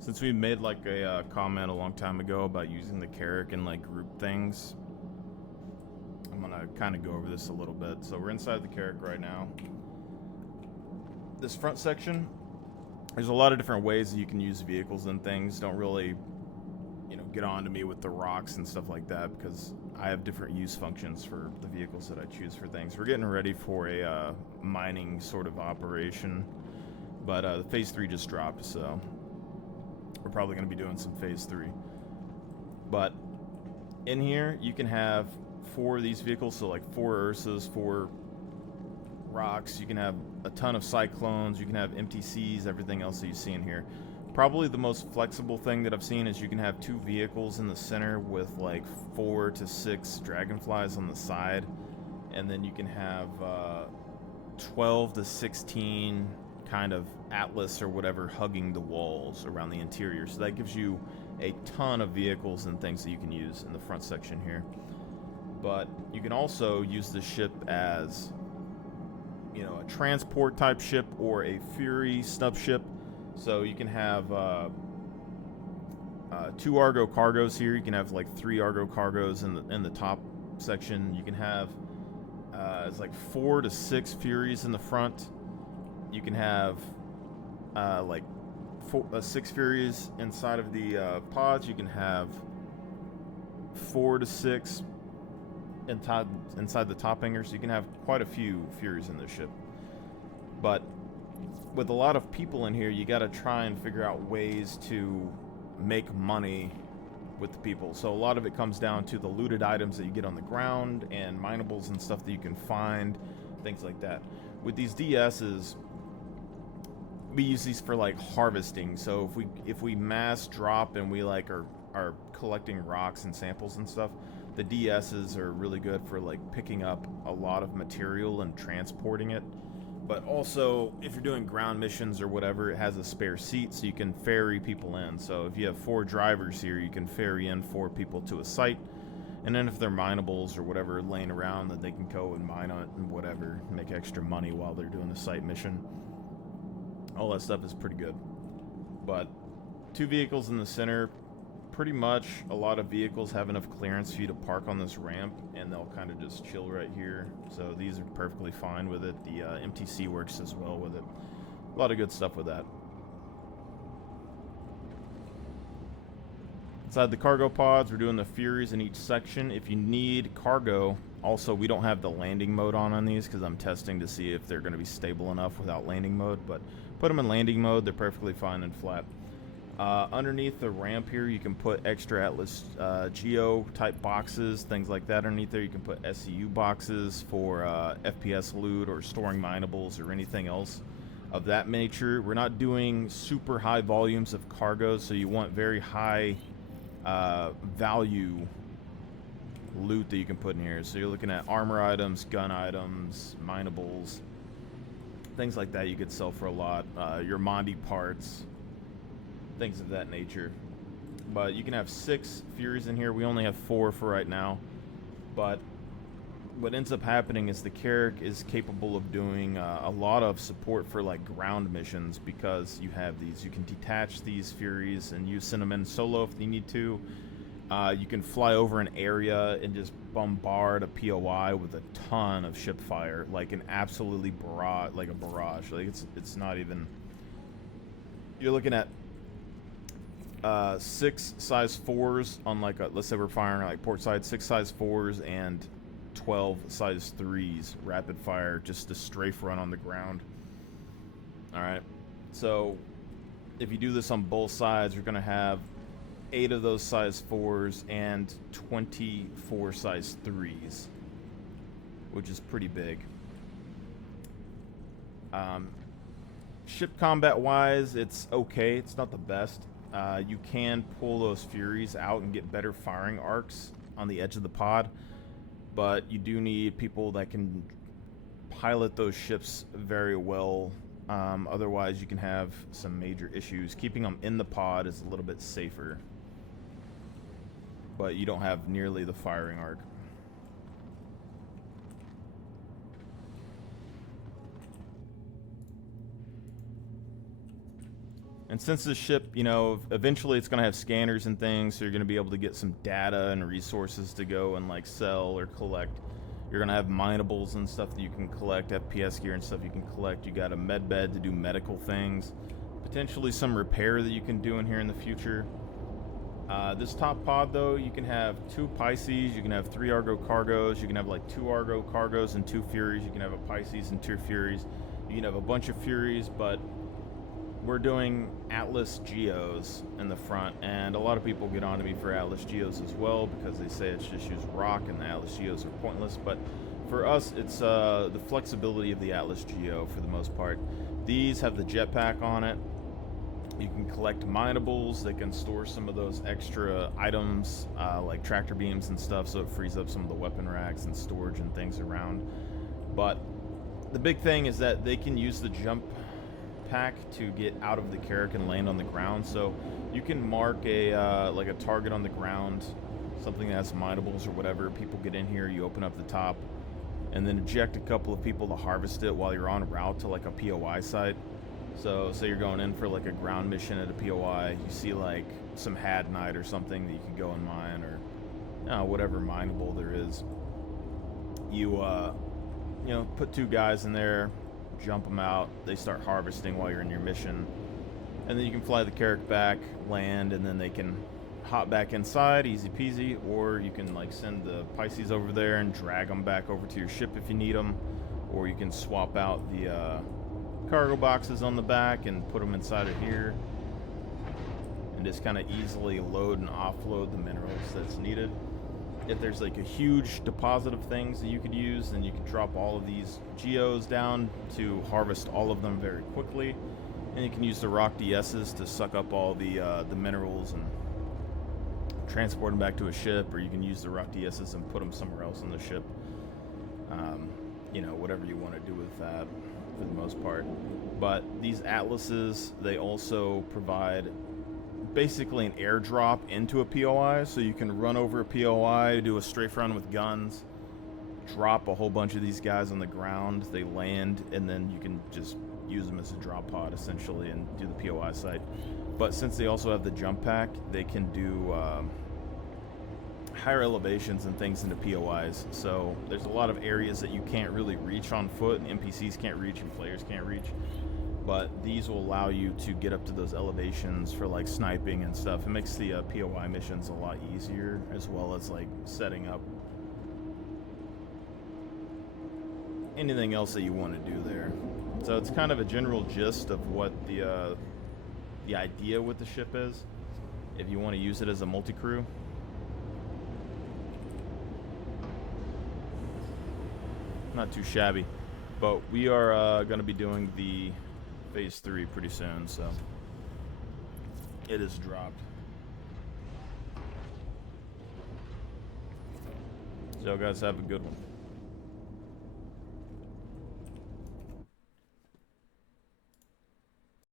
Since we made like a comment a long time ago about using the Carrack and like group things, I'm gonna kind of go over this a little bit. So we're inside the Carrack right now. This front section, there's a lot of different ways that you can use vehicles and things. Don't really, get on to me with the rocks and stuff like that because I have different use functions for the vehicles that I choose for things. We're getting ready for a mining sort of operation, but Phase 3 just dropped, so we're probably going to be doing some Phase 3. But in here, you can have 4 of these vehicles, so like 4 Ursas, 4 rocks. You can have a ton of Cyclones, you can have MTCs, everything else that you see in here. Probably the most flexible thing that I've seen is you can have 2 vehicles in the center with like 4 to 6 Dragonflies on the side, and then you can have 12 to 16 kind of Atlas or whatever hugging the walls around the interior. So that gives you a ton of vehicles and things that you can use in the front section here. But you can also use the ship as, a transport type ship or a Fury snub ship. So you can have 2 Argo cargos here. You can have like 3 Argo cargos in the top section. You can have it's like 4 to 6 Furies in the front. You can have like 6 Furies inside of the pods. You can have 4 to 6 inside the top hangars. You can have quite a few Furies in this ship. But with a lot of people in here, you got to try and figure out ways to make money with the people. So a lot of it comes down to the looted items that you get on the ground and minables and stuff that you can find, things like that. With these DSs, we use these for like harvesting. So if we mass drop and we like are collecting rocks and samples and stuff, the DSs are really good for like picking up a lot of material and transporting it. But also, if you're doing ground missions or whatever, it has a spare seat, so you can ferry people in. So if you have 4 drivers here, you can ferry in 4 people to a site. And then if they're minables or whatever laying around, then they can go and mine on it and whatever, make extra money while they're doing the site mission. All that stuff is pretty good. But 2 vehicles in the center. Pretty much a lot of vehicles have enough clearance for you to park on this ramp, and they'll kind of just chill right here. So these are perfectly fine with it. The MTC works as well with it. A lot of good stuff with that. Inside the cargo pods, we're doing the Furies in each section. If you need cargo, also we don't have the landing mode on these because I'm testing to see if they're going to be stable enough without landing mode. But put them in landing mode, they're perfectly fine and flat. Underneath the ramp here, you can put extra Atlas Geo type boxes, things like that underneath there. You can put SCU boxes for FPS loot or storing minables or anything else of that nature. We're not doing super high volumes of cargo, so you want very high value loot that you can put in here. So you're looking at armor items, gun items, minables, things like that you could sell for a lot. Your Mondi parts, things of that nature. But you can have 6 Furies in here. We only have 4 for right now. But what ends up happening is the Carrack is capable of doing a lot of support for like ground missions because you have these. You can detach these Furies and you send them in solo if you need to. You can fly over an area and just bombard a POI with a ton of ship fire, like an absolutely barrage, like a barrage. Like it's not even. You're looking at 6 size 4s on like let's say we're firing like port side, 6 size 4s and 12 size 3s rapid fire, just a strafe run on the ground. All right, so if you do this on both sides, you're gonna have 8 of those size 4s and 24 size 3s, which is pretty big. Ship combat wise, it's okay. It's not the best. You can pull those Furies out and get better firing arcs on the edge of the pod, but you do need people that can pilot those ships very well. Otherwise, you can have some major issues. Keeping them in the pod is a little bit safer, but you don't have nearly the firing arc. And since this ship, you know, eventually it's going to have scanners and things, so you're going to be able to get some data and resources to go and like sell or collect. You're going to have minables and stuff that you can collect, FPS gear and stuff you can collect. You got a med bed to do medical things. Potentially some repair that you can do in here in the future. This top pod, though, you can have 2 Pisces, you can have 3 Argo cargoes, you can have like 2 Argo cargoes and 2 Furies, you can have a Pisces and 2 Furies, you can have a bunch of Furies, but we're doing Atlas Geos in the front, and a lot of people get on to me for Atlas Geos as well because they say it's just use rock and the Atlas Geos are pointless, but for us it's the flexibility of the Atlas Geo for the most part. These have the jetpack on it. You can collect minables. They can store some of those extra items like tractor beams and stuff, so it frees up some of the weapon racks and storage and things around. But the big thing is that they can use the jump pack to get out of the Carrack and land on the ground. So you can mark a like a target on the ground, something that has minables or whatever. People get in here, you open up the top, and then eject a couple of people to harvest it while you're on route to like a POI site. So say you're going in for like a ground mission at a POI, you see like some hadnite or something that you can go and mine, or whatever mineable there is. You you know, put 2 guys in there, jump them out, they start harvesting while you're in your mission, and then you can fly the Carrack back, land, and then they can hop back inside, easy peasy. Or you can like send the Pisces over there and drag them back over to your ship if you need them, or you can swap out the cargo boxes on the back and put them inside of here and just kind of easily load and offload the minerals that's needed. If there's like a huge deposit of things that you could use, then you could drop all of these geos down to harvest all of them very quickly, and you can use the rock DSs to suck up all the minerals and transport them back to a ship, or you can use the rock DSs and put them somewhere else on the ship. You know, whatever you want to do with that for the most part. But these Atlases, they also provide basically an airdrop into a POI, so you can run over a POI, do a strafe run with guns, drop a whole bunch of these guys on the ground, they land, and then you can just use them as a drop pod essentially and do the POI site. But since they also have the jump pack, they can do higher elevations and things into POIs, so there's a lot of areas that you can't really reach on foot, and NPCs can't reach and players can't reach, but these will allow you to get up to those elevations for like sniping and stuff. It makes the POI missions a lot easier, as well as like setting up anything else that you want to do there. So it's kind of a general gist of what the idea with the ship is, if you want to use it as a multi-crew. Not too shabby, but we are going to be doing the phase 3 pretty soon, so it is dropped. So guys, have a good one.